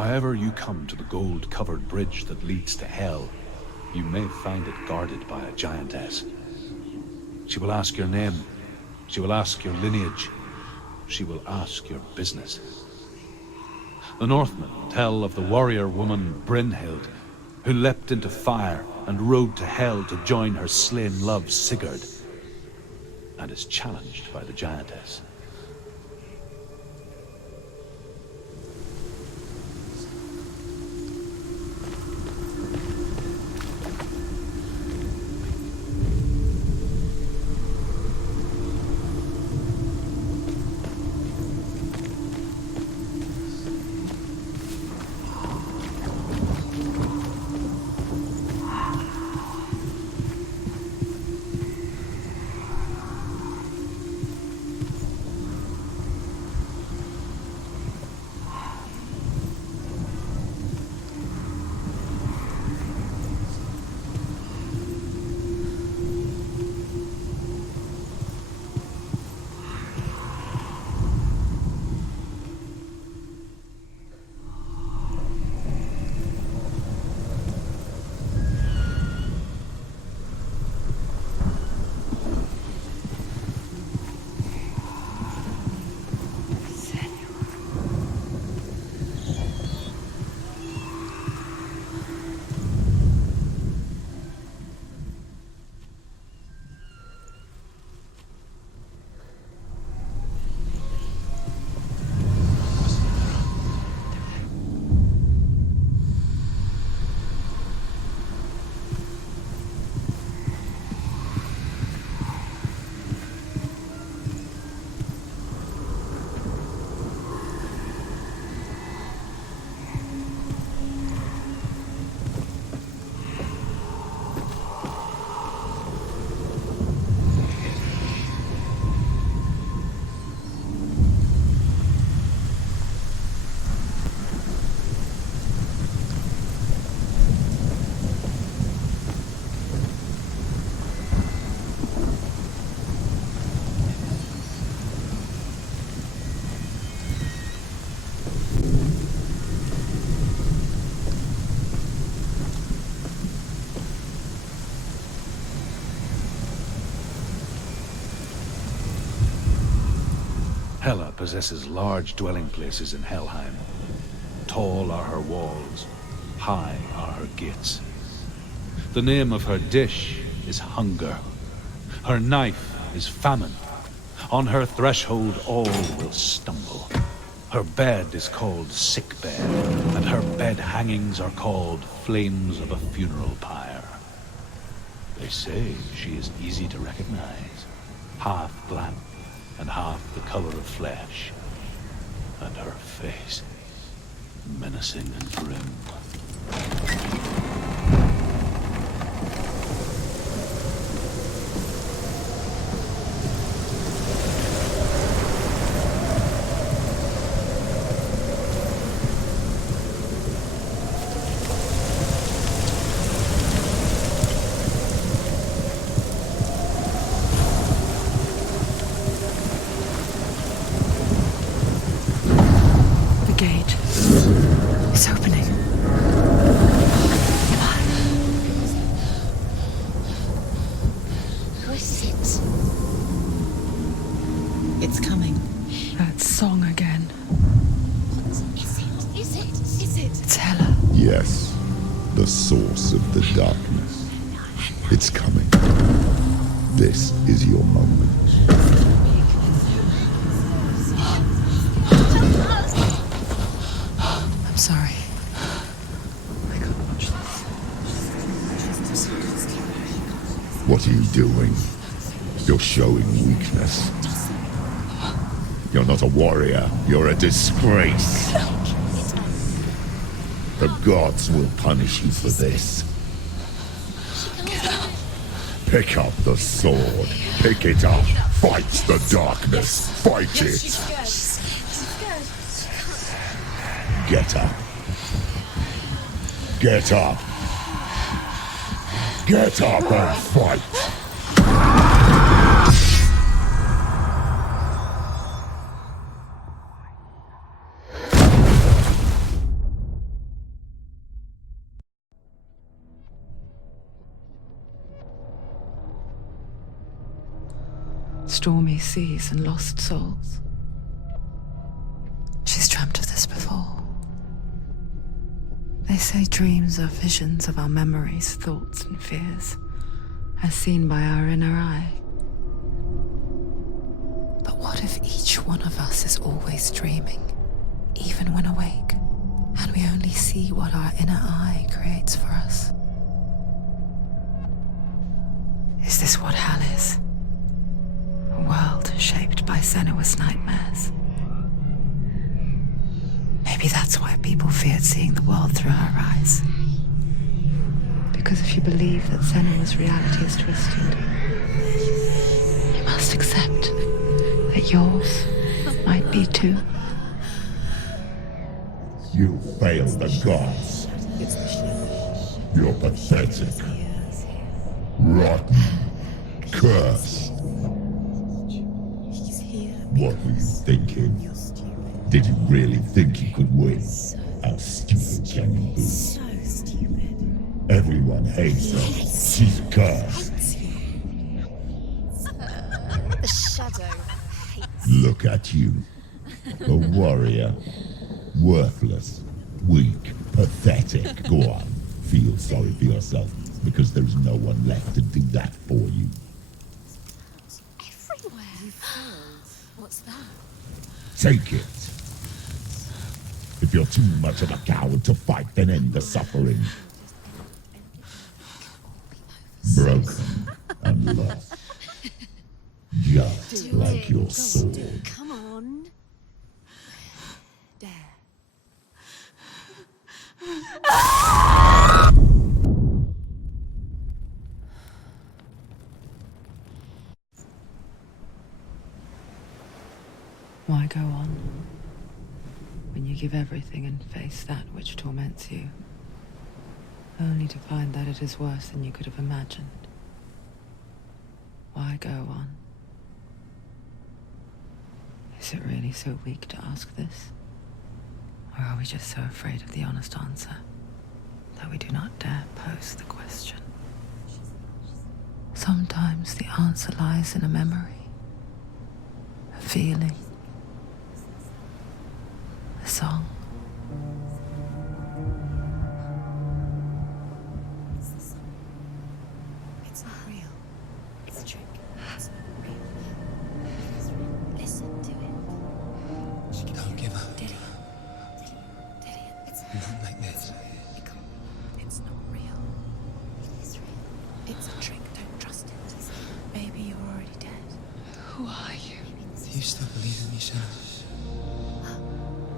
However you come to the gold-covered bridge that leads to Hell, you may find it guarded by a giantess. She will ask your name. She will ask your lineage. She will ask your business. The Northmen tell of the warrior woman Brynhild, who leapt into fire and rode to Hell to join her slain love Sigurd, and is challenged by the giantess. Hela possesses large dwelling places in Helheim. Tall are her walls, high are her gates. The name of her dish is hunger. Her knife is famine. On her threshold all will stumble. Her bed is called sick bed, and her bed hangings are called flames of a funeral pyre. They say she is easy to recognize, half black and half the color of flesh, and her face menacing and grim. Source of the darkness. It's coming. This is your moment. I'm sorry. I can't watch this. What are you doing? You're showing weakness. You're not a warrior. You're a disgrace. The gods will punish you for this. Pick up the sword. Pick it up. Fight the darkness. Fight it. Get up. Get up. Get up and fight. stormy seas and lost souls. She's dreamt of this before. They say dreams are visions of our memories, thoughts, and fears, as seen by our inner eye. But what if each one of us is always dreaming, even when awake, and we only see what our inner eye creates for us? Is this what hell is? A world shaped by Senua's nightmares. Maybe that's why people feared seeing the world through her eyes. Because if you believe that Senua's reality is twisted, you must accept that yours might be too. You failed the gods. You're pathetic. Rotten. Cursed. What were you thinking? Did you really think you could win? How stupid can you be? So stupid. Everyone hates her. She's cursed. The shadow hates. Look at you. A warrior. Worthless. Weak. Pathetic. Go on. Feel sorry for yourself, because there's no one left to do that for you. Everywhere. You failed. What's that? Take it. If you're too much of a coward to fight, then end the suffering. Broken and lost. Just like your sword. Come on. Dare. Why go on when you give everything and face that which torments you, only to find that it is worse than you could have imagined? Why go on? Is it really so weak to ask this? Or are we just so afraid of the honest answer that we do not dare pose the question? Sometimes the answer lies in a memory, a feeling, a song. It's not real. It's a trick. It's not real. It's real. Listen to it. Don't give up. Did it? Did it? It's Not like this. it can't. It's not real. It is real. It's a trick. Don't trust it. Maybe you're already dead. Who are you? Do you still believe in yourself?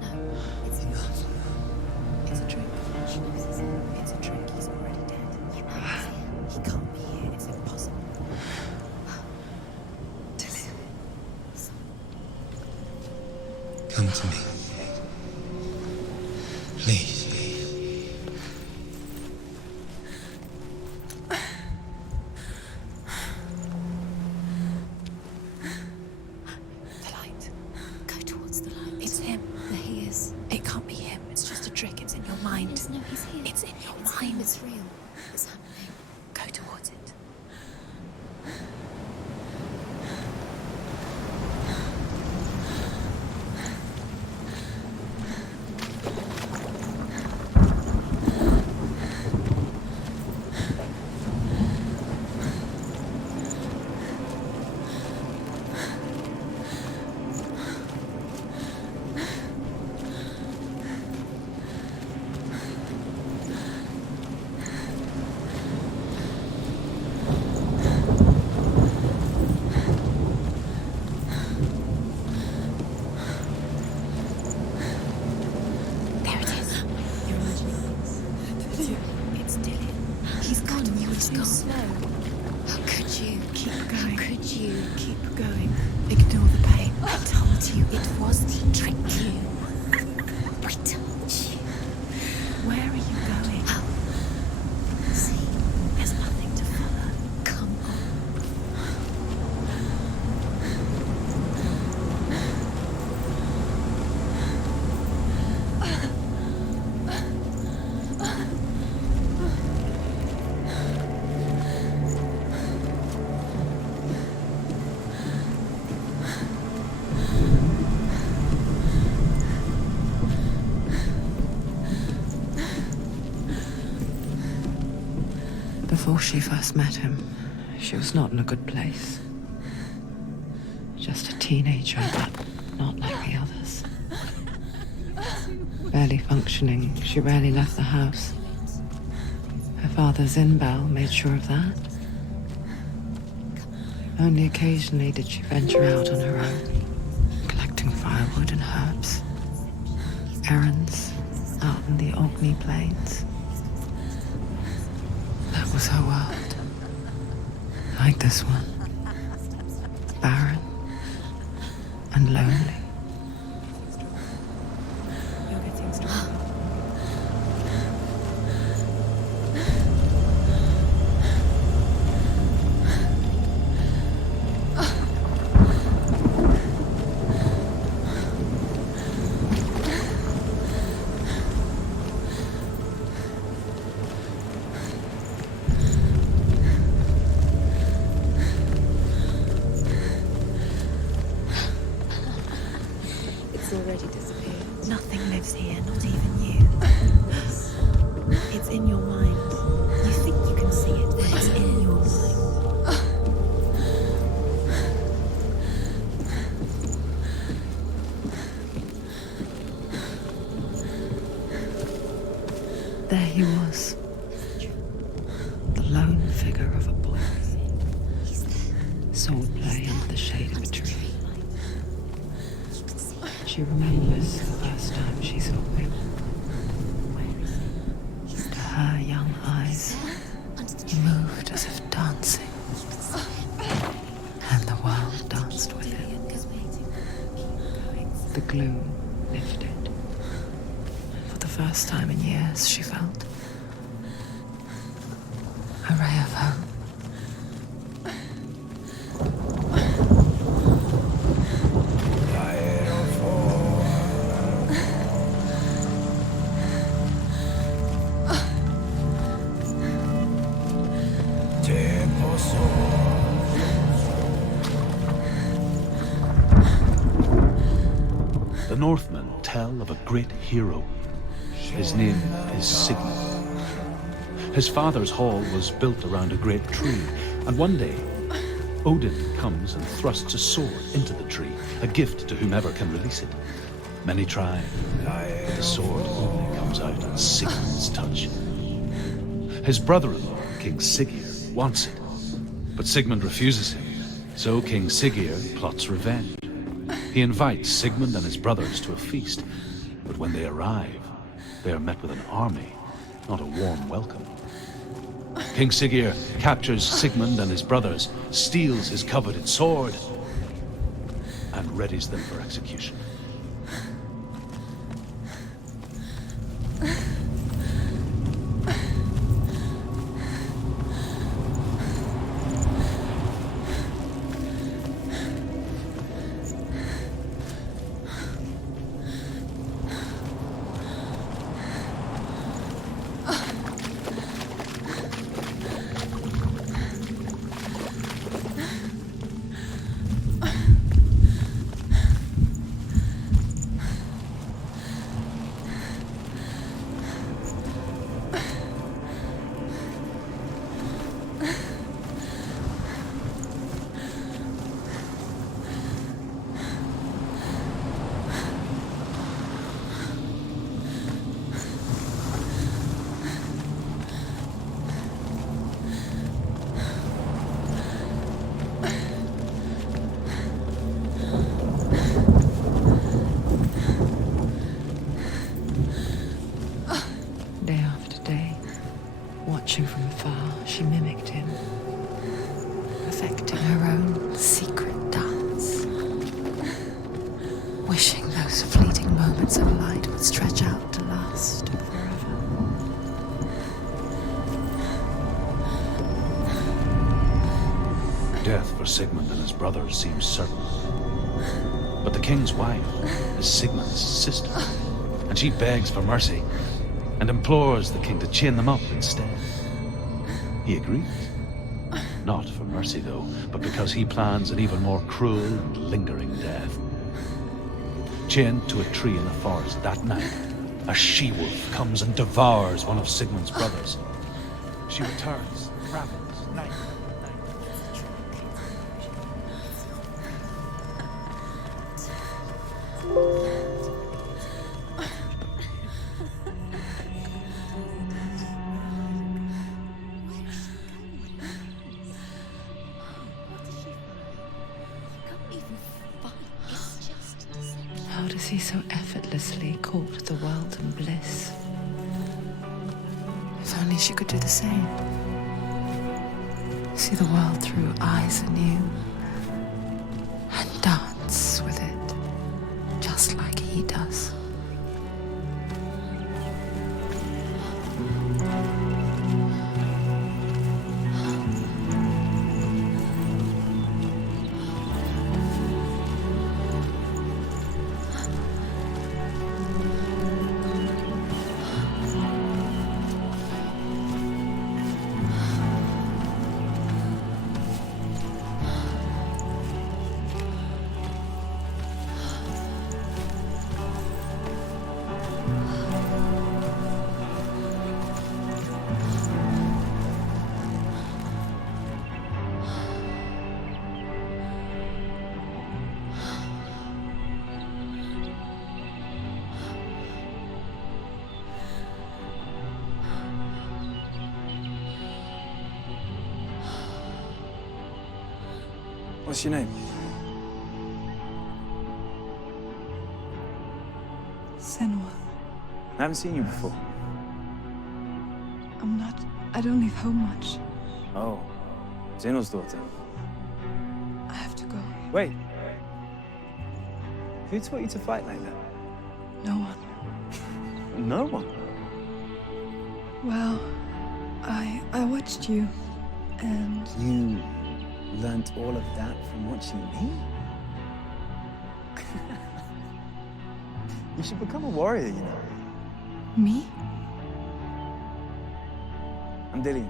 No, it's not. It's a trick. It's a trick. He's already dead. He can't be here. It's impossible. Come to me. Please. The light. Go towards the light. It's him. There he is. It can't be him. It's just a trick. It's in your mind. No, he's here. It's in your mind. It's real. It's happening. Go towards it. There it is. You're imagining this. It's Dylan. He's gone. He's gone. Slow. How could you keep going? How could you keep going? Ignore the pain. I told you it was to trick you. I told you. Where are you going? Out. See, there's nothing to follow. Come on. Before she first met him, she was not in a good place. Just a teenager, but not like the others. Barely functioning, she rarely left the house. Her father's in-bell made sure of that. Only occasionally did she venture out on her own, collecting firewood and herbs. Errands out in the Orkney Plains. That was her world. Like this one. Barren and lonely. You'll get things done. Already disappeared. Nothing lives here, not even you. It's in your mind. You think you can see it, but it's in your mind. There he was. The lone figure of a boy. Swordplay under the shade of a tree. She remembers the first time she saw him. To her young eyes, he moved as if dancing. And the world danced with him. The gloom lifted. For the first time in years, she felt a ray of hope. The Northmen tell of a great hero. His name is Sigmund. His father's hall was built around a great tree, and one day, Odin comes and thrusts a sword into the tree, a gift to whomever can release it. Many try, but the sword only comes out at Sigmund's touch. His brother-in-law, King Siggeir, wants it, but Sigmund refuses him, so King Siggeir plots revenge. He invites Sigmund and his brothers to a feast, but when they arrive, they are met with an army, not a warm welcome. King Siggeir captures Sigmund and his brothers, steals his coveted sword, and readies them for execution. Watching from afar, she mimicked him, perfecting her own secret dance, wishing those fleeting moments of light would stretch out to last forever. Death for Sigmund and his brothers seems certain. But the king's wife is Sigmund's sister, and she begs for mercy and implores the king to chain them up instead. He agrees. Not for mercy, though, but because he plans an even more cruel and lingering death. Chained to a tree in the forest that night, a she-wolf comes and devours one of Sigmund's brothers. She returns, travels night. How does he so effortlessly court the world and bliss? If only she could do the same. See the world through eyes anew and dance with it, just like he does. What's your name? Senua. I haven't seen you before. I don't leave home much. Oh, Zeno's daughter. I have to go. Wait. Who taught you to fight like that? No one. No one. Well, I watched you, and You learnt all of that from watching me? You should become a warrior, you know. me? I'm Dillian.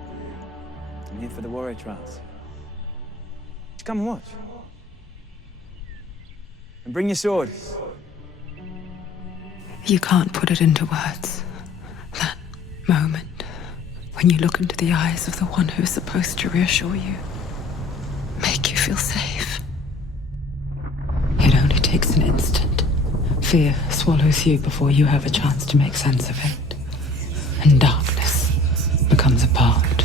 I'm here for the warrior trials. Just come and watch. And bring your sword. You can't put it into words. That moment when you look into the eyes of the one who's supposed to reassure you, make you feel safe. It only takes an instant. Fear swallows you before you have a chance to make sense of it. And darkness becomes a part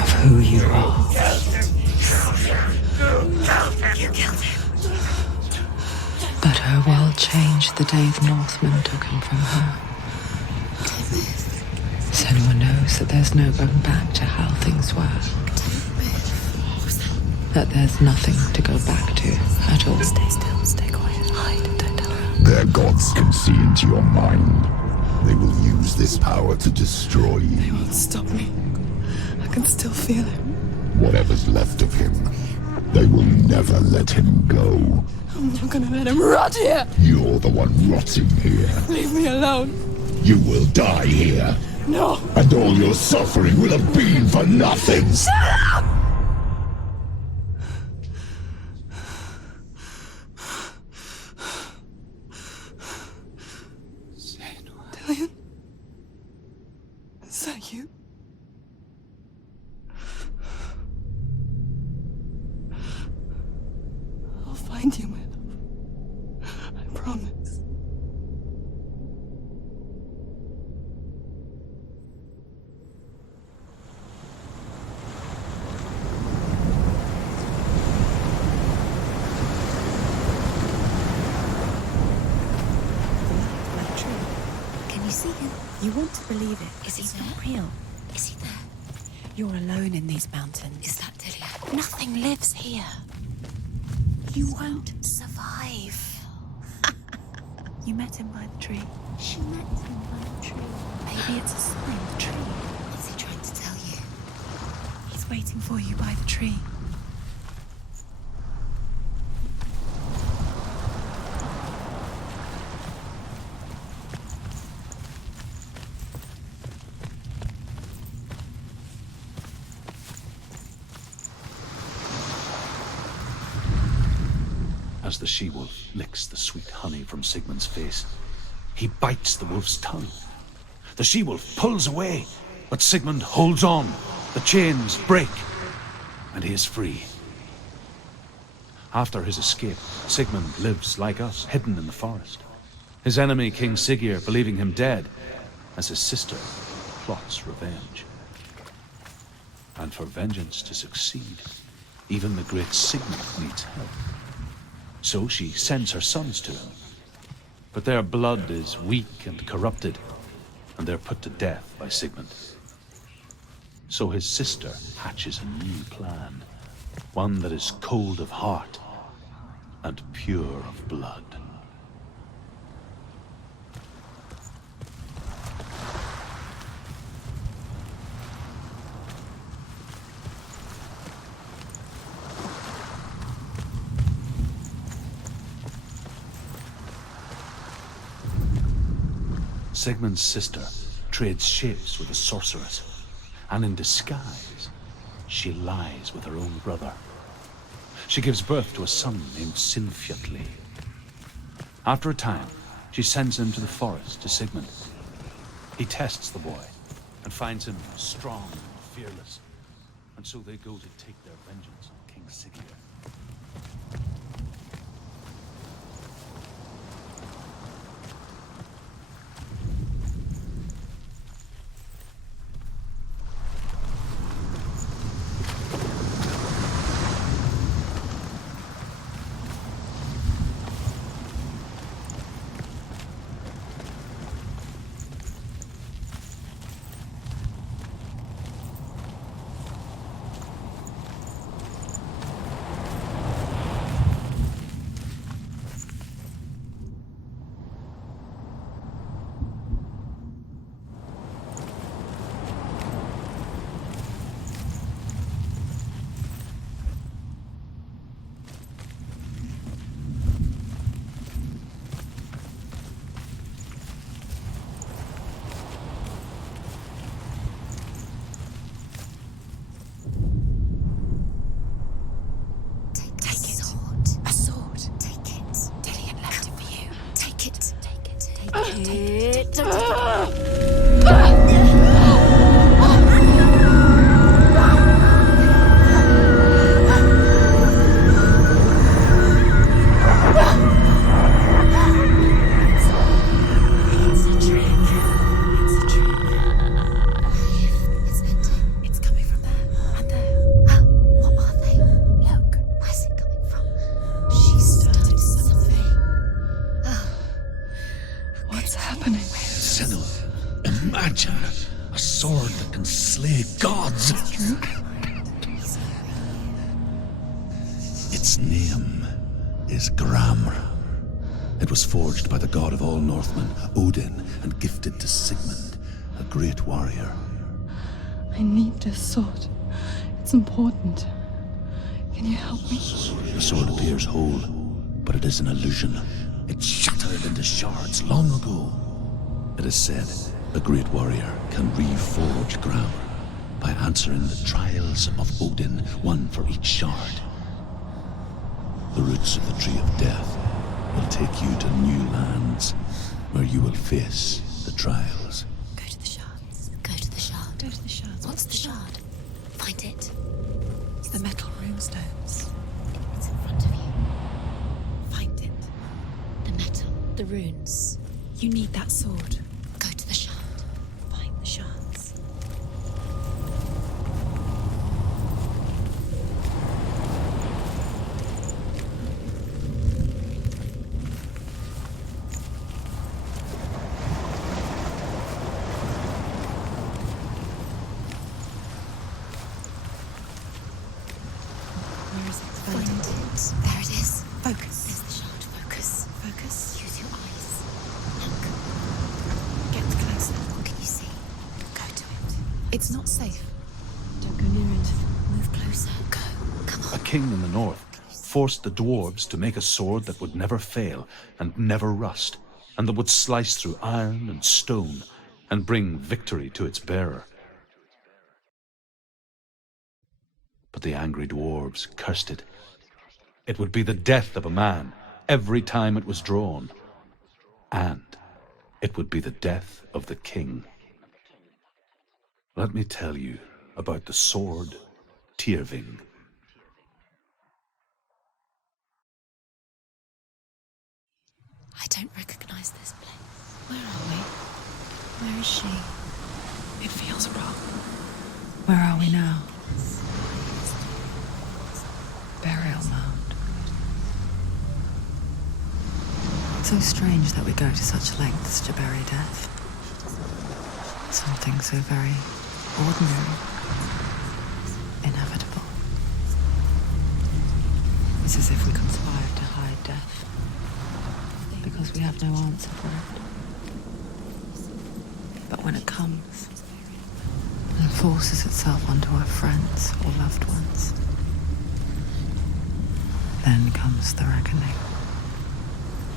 of who you are. You killed him. But her world changed the day the Northmen took him from her. Senua knows that there's no going back to how things were. That there's nothing to go back to at all. Stay still, stay quiet, hide, don't tell her. Their gods can see into your mind. They will use this power to destroy They you. won't stop me. I can still feel him. Whatever's left of him, they will never let him go. I'm not gonna let him rot here. You're the one rotting here. Leave me alone. You will die here. No. And all your suffering will have been for nothing. Dillian? Is that you? I'll find you, my love. I promise. Can you see him? You want to believe it. Is he not real? Is he there? You're alone in these mountains. Is that Dillian? Nothing lives here. You won't survive. You met him by the tree. She met him by the tree. Maybe it's a sign, the tree. What's he trying to tell you? He's waiting for you by the tree. As the she-wolf licks the sweet honey from Sigmund's face, he bites the wolf's tongue. The she-wolf pulls away, but Sigmund holds on. The chains break, and he is free. After his escape, Sigmund lives like us, hidden in the forest. His enemy, King Siggeir, believing him dead, as his sister plots revenge. And for vengeance to succeed, even the great Sigmund needs help. So she sends her sons to him. But their blood is weak and corrupted, and they're put to death by Sigmund. So his sister hatches a new plan, one that is cold of heart and pure of blood. Sigmund's sister trades shapes with a sorceress, and in disguise, she lies with her own brother. She gives birth to a son named Sinfjotli. After a time, she sends him to the forest to Sigmund. He tests the boy and finds him strong and fearless, and so they go to take their vengeance on King Siggeir. Imagine a sword that can slay gods. Its name is Gramr. It was forged by the god of all Northmen, Odin, and gifted to Sigmund, a great warrior. I need this sword. It's important. Can you help me? The sword appears whole, but it is an illusion. It shattered into shards long ago. It is said a great warrior can reforge Gramr by answering the trials of Odin, one for each shard. The roots of the tree of death will take you to new lands where you will face the trials. Go to the shards. Go to the shard. Go to the shards. What's the shard? Find it. It's the metal runestones. It's in front of you. Find it. The metal. The runes. You need that sword. Go to the shard. Find the shards. Where is it? Find it. There it is. Focus. There's the shard. Focus. Focus. Use your eyes. Get closer. What can you see? Go to it. It's not safe. Don't go near it. Move closer. Go. Come A on. king in the north forced the dwarves to make a sword that would never fail and never rust, and that would slice through iron and stone and bring victory to its bearer. But the angry dwarves cursed it. It would be the death of a man every time it was drawn, and it would be the death of the king. Let me tell you about the sword Tyrving. I don't recognize this place. Where are we? Where is she? It feels wrong. Where are we now? Burial mound. It's so strange that we go to such lengths to bury death. Something so very ordinary, inevitable. It's as if we conspired to hide death, because we have no answer for it. But when it comes, and forces itself onto our friends or loved ones, then comes the reckoning.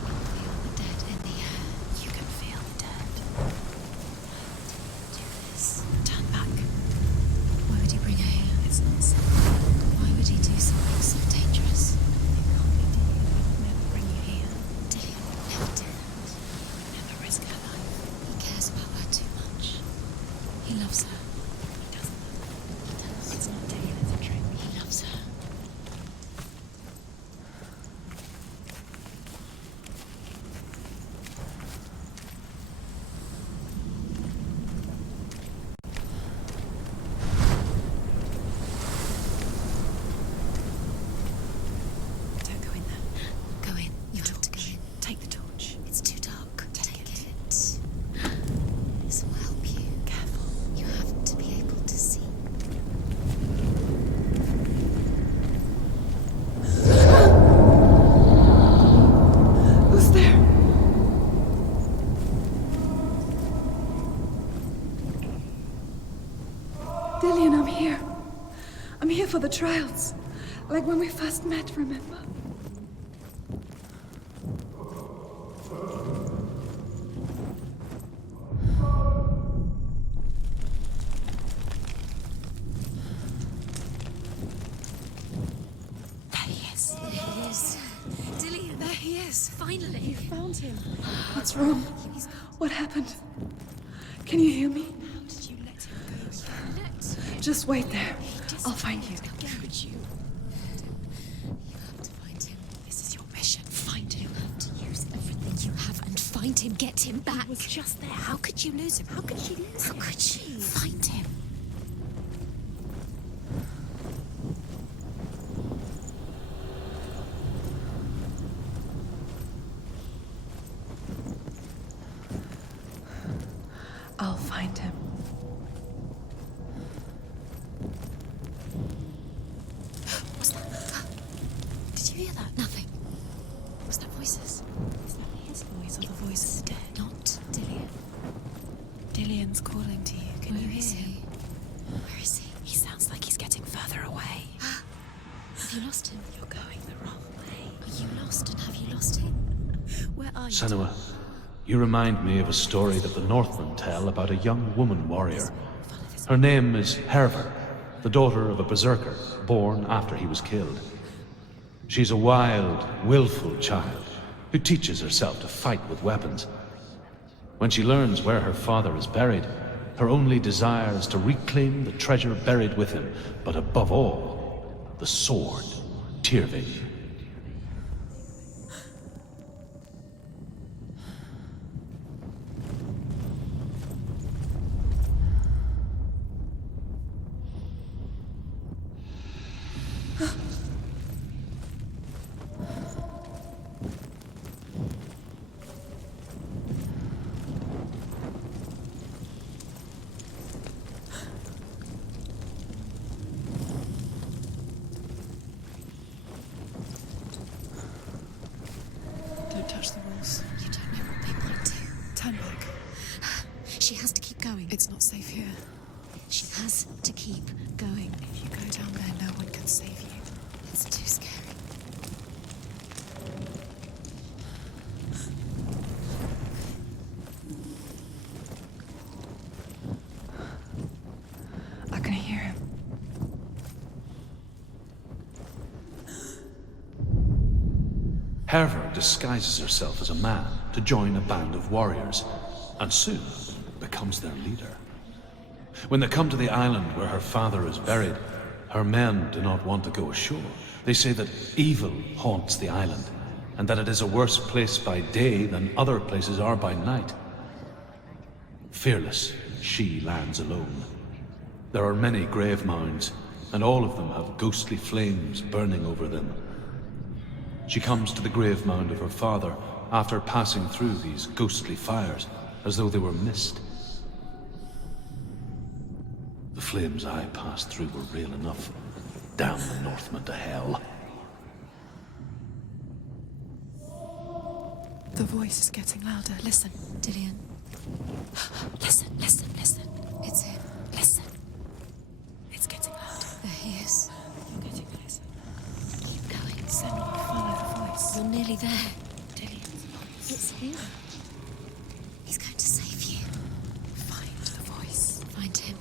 Feel the dead in the air. You can feel the dead. Do this. Turn back. Why would he bring her here? It's not safe. Why would he do something so dangerous? It can't be Dillian. Never bring you here. Dillian would never do that. Never risk her life. He cares about her too much. He loves her. He doesn't. He does. It's not Dillian, it's a trick. He loves her. Don't go in there. Go in. You have to go in. Take the torch. It's too dark. Take it. This will help you. Careful. You have to be able to see. Who's there? Dillian, I'm here. I'm here for the trials. Like when we first met, remember? There he is. There he is. Dillian, there he is. Finally. You found him. What's wrong? What happened? Can you hear me? How did you let him go? Let Just wait there. I'll find you. How could you? You have to find him. This is your mission. Find him. You have to use everything you have and find him. Get him back. He was just there. How could you lose him? How could she lose him? How could she? Find him. I'll find him. What's that? Did you hear that? Nothing. Was that voices? Is that his voice or the voice of the dead? Not Dillian. Dillian's calling to you. Can you hear him? Where is he? He sounds like he's getting further away. Have you lost him? You're going the wrong way. Are you lost and have you lost him? Where are you? Senua, you remind me of a story that the Northmen tell about a young woman warrior. Her name is Herver, the daughter of a berserker, born after he was killed. She's a wild, willful child who teaches herself to fight with weapons. When she learns where her father is buried, her only desire is to reclaim the treasure buried with him, but above all, the sword, Tyrving. Don't touch the walls. You don't know what they might do. Turn back. She has to keep going. It's not safe here. She has to keep going. If you go down there, no one can save you. It's too scary. I can hear him. Herver disguises herself as a man to join a band of warriors, and soon becomes their leader. When they come to the island where her father is buried, her men do not want to go ashore. They say that evil haunts the island, and that it is a worse place by day than other places are by night. Fearless, she lands alone. There are many grave mounds, and all of them have ghostly flames burning over them. She comes to the grave mound of her father after passing through these ghostly fires, as though they were mist. The flames I passed through were real enough. Damn the Northmen to hell. The voice is getting louder. Listen, Dillian. Listen, listen, listen. It's him. Listen. It's getting louder. There he is. You're getting closer. Keep going. Senua, follow the voice. You're nearly there. Dillian's voice. It's him. He's going to save you. Find the voice. Find him.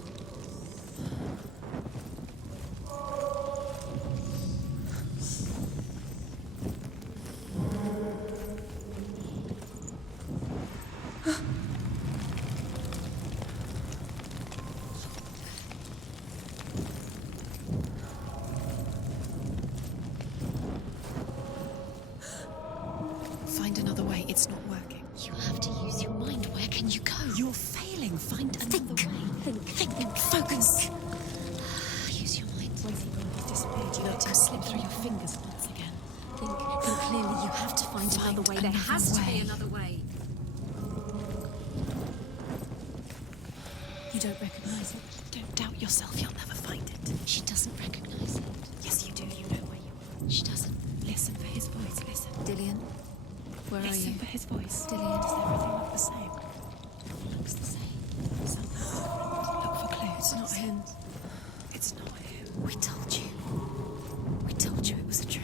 Find another way. It's not working. You'll have to use your mind. Where can you go? You're failing. Find another way. Think. Focus. Use your mind. Once he's disappeared, you let him slip through your fingers once again. Think clearly. You have to find another way. There has to be another way. You don't recognize it. Don't doubt yourself. You'll never find it. She doesn't recognize it. Yes, you do. You know where you are. She doesn't. Listen for his voice. Listen. Dillian, where are you? Listen for his voice. Dillian, does everything look the same? It looks the same. Something different. Look for clues. It's not him. It's not him. We told you. We told you it was a trick.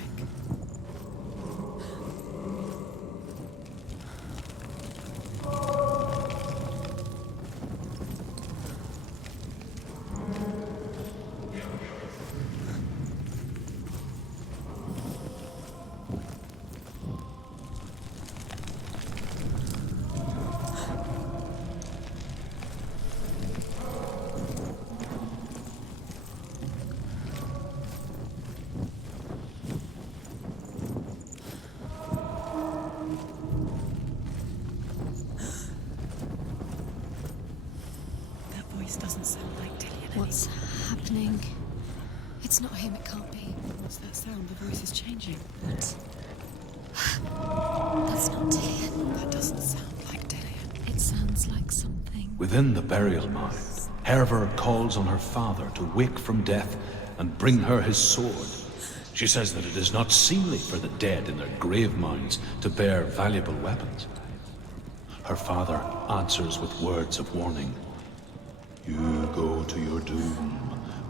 Doesn't sound like Dillian. What's happening? It's not him, it can't be. What's that sound? The voice is changing. What? That's not Dillian. That doesn't sound like Dillian. It sounds like something. Within the burial mound, Hervor calls on her father to wake from death and bring her his sword. She says that it is not seemly for the dead in their grave mounds to bear valuable weapons. Her father answers with words of warning. You go to your doom.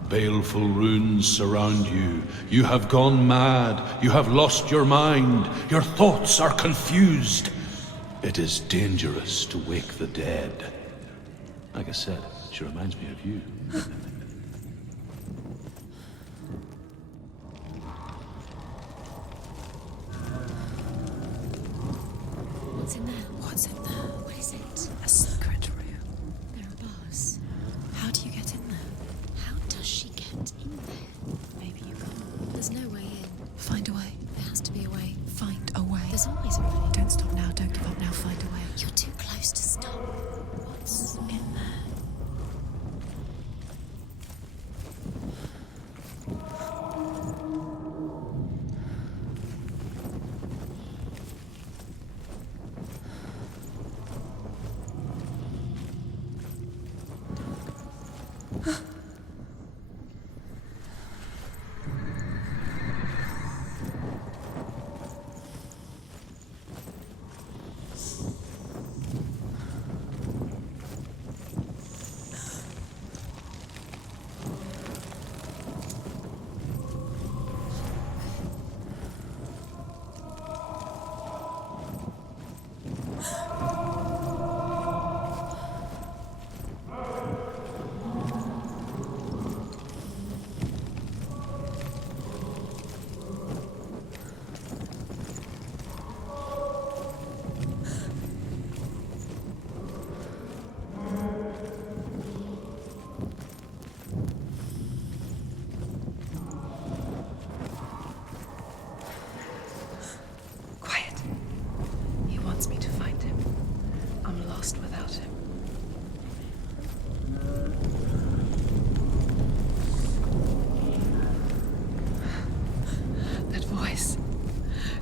Baleful runes surround you. You have gone mad. You have lost your mind. Your thoughts are confused. It is dangerous to wake the dead. Like I said, she reminds me of you. What's in there? What's in there? What is it? A secret room. There are bars. How do you get in there? How does she get in there? Maybe you can't. There's no way in. Find a way. There has to be a way. Find a way. There's always a way. Don't stop now. Don't give up now. Find a way. You're too close to stop. What's in there?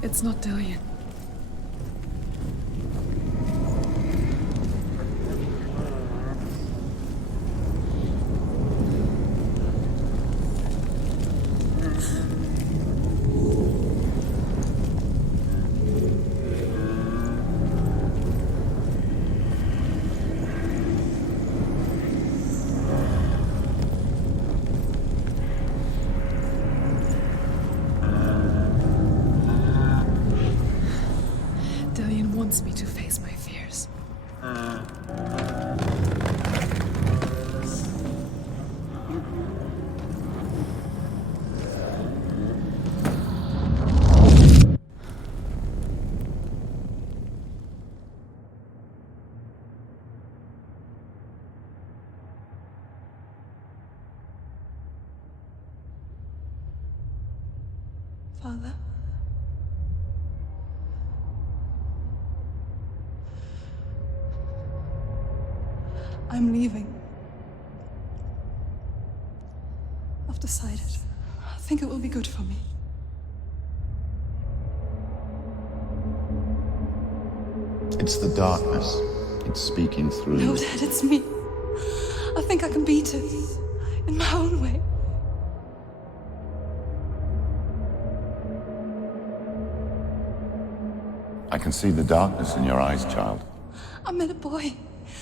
It's not Dillian. Dillian wants me to face my fears. Father? I'm leaving. I've decided. I think it will be good for me. It's the darkness. It's speaking through No, you. Dad, it's me. I think I can beat it. In my own way. I can see the darkness in your eyes, child. I met a boy.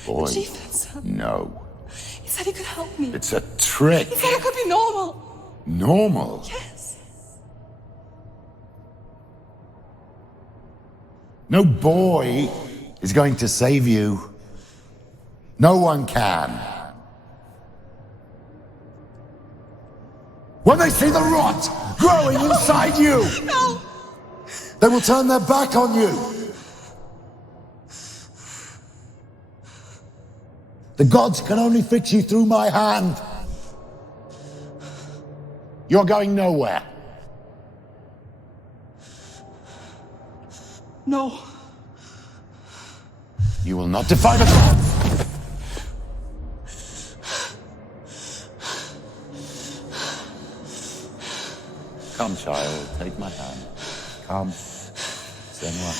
Boy. The chief said so. No. He said he could help me. It's a trick. He said I could be normal. Normal. Yes. No boy is going to save you. No one can. When they see the rot growing inside you, No! they will turn their back on you. The gods can only fix you through my hand. You're going nowhere. No. You will not defy the gods. Come, child, take my hand. Come. Senua.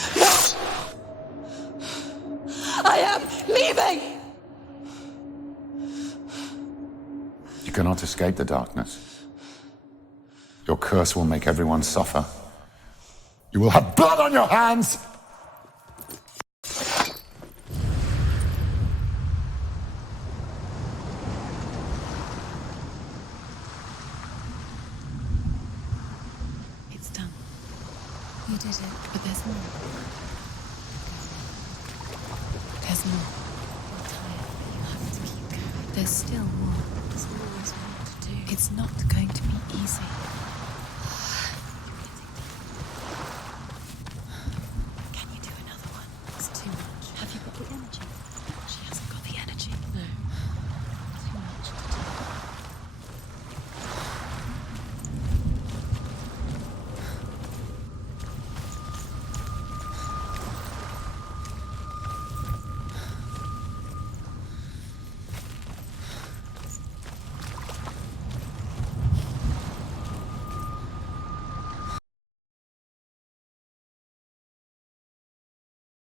I am leaving! You cannot escape the darkness. Your curse will make everyone suffer. You will have blood on your hands! It's done. You did it, but there's more. There's more. You're tired, but you have to keep going. There's still more. There's always more to do. It's not going to be easy.